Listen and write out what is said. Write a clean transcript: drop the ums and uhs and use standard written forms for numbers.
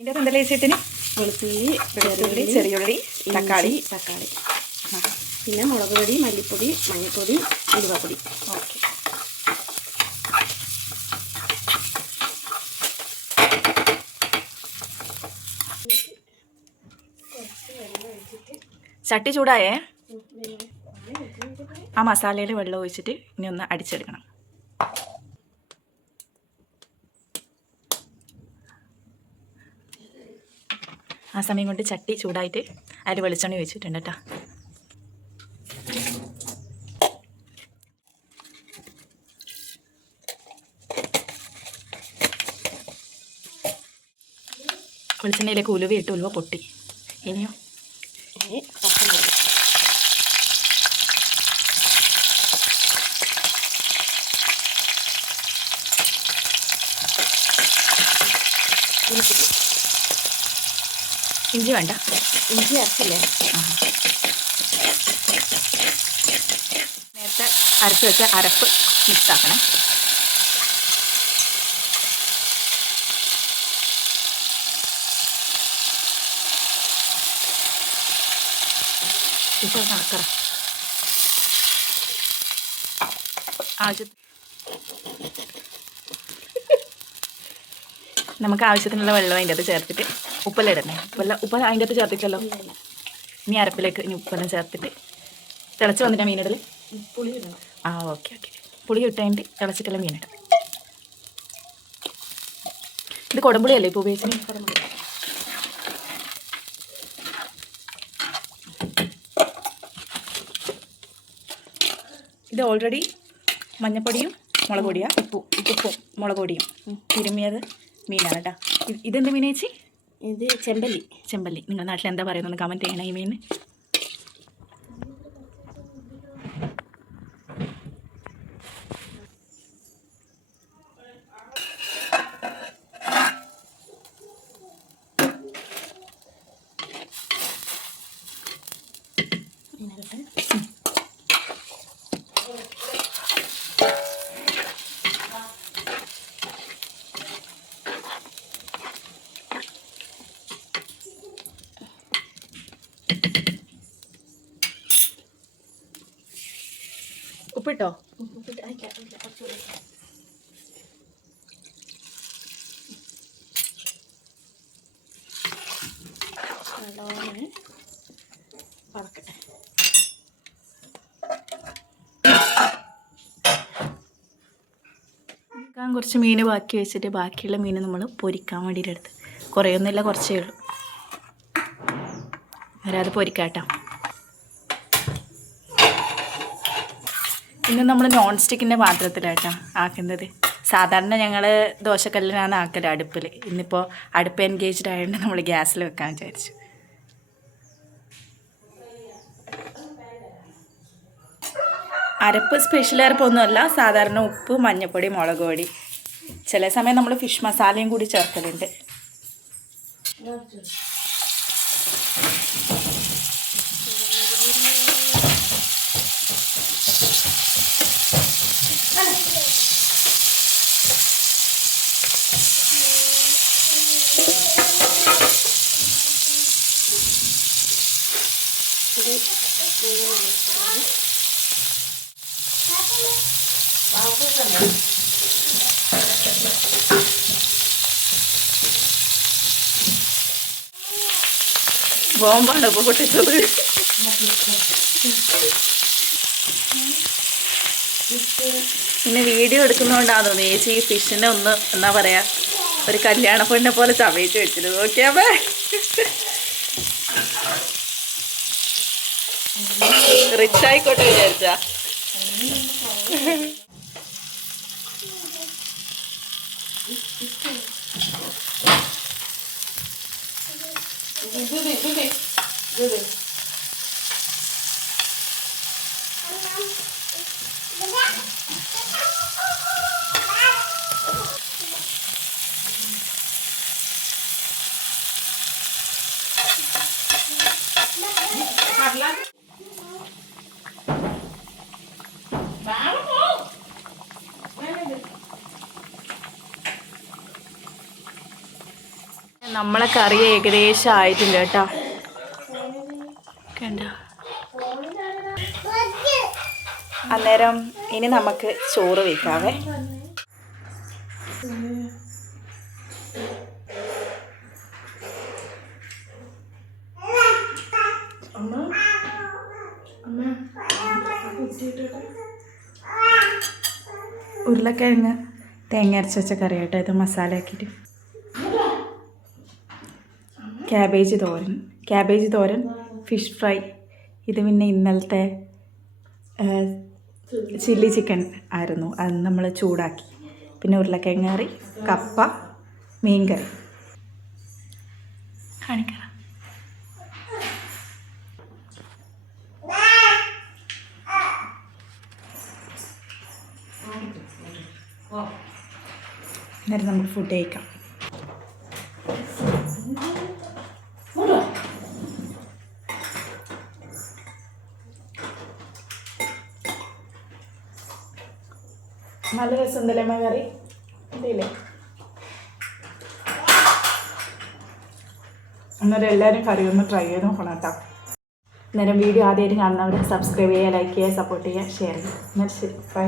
ഇതിൻ്റെ എന്തെല്ലാം ചേച്ചിന്? വെളുത്തുള്ളി, ചെറിയുള്ളി, തക്കാളി. പിന്നെ മുളക് പൊടി, മല്ലിപ്പൊടി, മഞ്ഞൾപ്പൊടി, ഉലുവപ്പൊടി. ഓക്കെ. ചട്ടി ചൂടായേ. ആ മസാലയിൽ വെള്ളം ഒഴിച്ചിട്ട് ഇനി ഒന്ന് അടിച്ചെടുക്കണം. ആ സമയം കൊണ്ട് ചട്ടി ചൂടായിട്ട് അതിൽ വെളിച്ചെണ്ണ ഒഴിച്ചിട്ടുണ്ട് കേട്ടോ. വെളിച്ചെണ്ണയിലേക്ക് ഉലുവ ഇട്ട് ഉലുവ പൊട്ടി. ഇനിയോ ഇഞ്ചി വേണ്ട, ഇഞ്ചി അരച്ചില്ലേ? നേരത്തെ അരച്ച് വെച്ച അരപ്പ് മിക്സ് ആക്കണം. ഇപ്പോൾ കണക്കറ നമുക്ക് ആവശ്യത്തിനുള്ള വെള്ളം അതിൻ്റെ അകത്ത് ചേർത്തിട്ട് ഉപ്പെല്ലാം ഇടണേ. ഉപ്പ് അതിൻ്റെ അകത്ത് ചേർത്തിട്ടല്ലോ. ഇനി അരപ്പിലേക്ക് ഇനി ഉപ്പെല്ലാം ചേർത്തിട്ട് തിളച്ച് വന്നിട്ടാണ് മീനിടൽ. പുളി ഇടണം. ഓക്കെ. പുളി ഇട്ട് കഴിഞ്ഞിട്ട് തിളച്ചിട്ടെല്ലാം മീനിടാം. ഇത് കുടംപുളിയല്ലേ ഇപ്പോൾ ഉപയോഗിച്ചത്? കുടംപുളി. ഇത് ഓൾറെഡി മഞ്ഞപ്പൊടിയും മുളക് പൊടിയാണ്, ഉപ്പും മുളക് പൊടിയും തിരുമ്മിയത് മീനാണ് കേട്ടോ. ഇതെന്ത് മീൻ ചേച്ചി? ഇത് ചെമ്പല്ലി. നിങ്ങളുടെ നാട്ടിൽ എന്താ പറയുന്നത് കമൻറ്റ് ചെയ്യണം. ഈ മീൻ ഉപ്പിട്ടോ? നല്ലോണം വറക്കട്ടെ. കുറച്ച് മീൻ ബാക്കി വെച്ചിട്ട് ബാക്കിയുള്ള മീൻ നമ്മൾ പൊരിക്കാൻ വേണ്ടിയിട്ട് എടുത്ത്. കുറേയൊന്നുമില്ല, കുറച്ചേ ഉള്ളൂ. വരാതെ പൊരിക്കാട്ടോ. ഇന്ന് നമ്മൾ നോൺ സ്റ്റിക്കിൻ്റെ പാത്രത്തിലാട്ടോ ആക്കുന്നത്. സാധാരണ ഞങ്ങൾ ദോശക്കല്ലിനാണ് ആക്കല് അടുപ്പിൽ. ഇന്നിപ്പോൾ അടുപ്പ് എൻഗേജ്ഡ് ആയതുകൊണ്ട് നമ്മൾ ഗ്യാസിൽ വെക്കാൻ വിചാരിച്ചു. അരപ്പ് സ്പെഷ്യൽ അരപ്പൊന്നുമല്ല, സാധാരണ ഉപ്പ്, മഞ്ഞൾപ്പൊടി, മുളക് പൊടി. ചില സമയം നമ്മൾ ഫിഷ് മസാലയും കൂടി ചേർക്കലുണ്ട്. ബോംബാണ് ഇപ്പോൾ പൊട്ടിച്ചത്. പിന്നെ വീഡിയോ എടുക്കുന്നതുകൊണ്ടാണ് തോന്നുന്നു ചേച്ചി ഈ ഫിഷിനെ ഒന്ന് എന്താ പറയുക, ഒരു കല്യാണ പെണ്ണിനെ പോലെ ചവയിച്ച് വെച്ചിട്ട് നോക്കിയാവേ. റിച്ച് ആയിക്കോട്ടെ വിചാരിച്ചാ. നമ്മളെ കറി ഏകദേശം ആയിട്ടുണ്ട് കേട്ടോ. കണ്ടോ? അന്നേരം ഇനി നമുക്ക് ചോറ് വയ്ക്കാവേ. ഉരുളക്കിഴങ്ങ് തേങ്ങ അരച്ച് വെച്ച കറി കേട്ടോ, ഇത് മസാല ആക്കിയിട്ട്. ക്യാബേജ് തോരൻ, ഫിഷ് ഫ്രൈ. ഇത് പിന്നെ ഇന്നലത്തെ ചില്ലി ചിക്കൻ ആയിരുന്നു, അത് നമ്മൾ ചൂടാക്കി. പിന്നെ ഉരുളക്കിഴങ്ങ് കറി, കപ്പ, മീൻ കറി. കാണിക്കാം. അന്നേരം നമുക്ക് ഫുഡ് കഴിക്കാം. നല്ല രസമുണ്ടല്ലേ അമ്മ കറി? ഇല്ലേ? അന്നേരം എല്ലാവരും കറി ഒന്ന് ട്രൈ ചെയ്ത് നോക്കണം കേട്ടോ. അന്നേരം വീഡിയോ ആദ്യമായിട്ട് കാണുന്നവർ സബ്സ്ക്രൈബ് ചെയ്യുക, ലൈക്ക് ചെയ്യുക, സപ്പോർട്ട് ചെയ്യുക, ഷെയർ ചെയ്യുക. എന്നാൽ ശരി, ബൈ.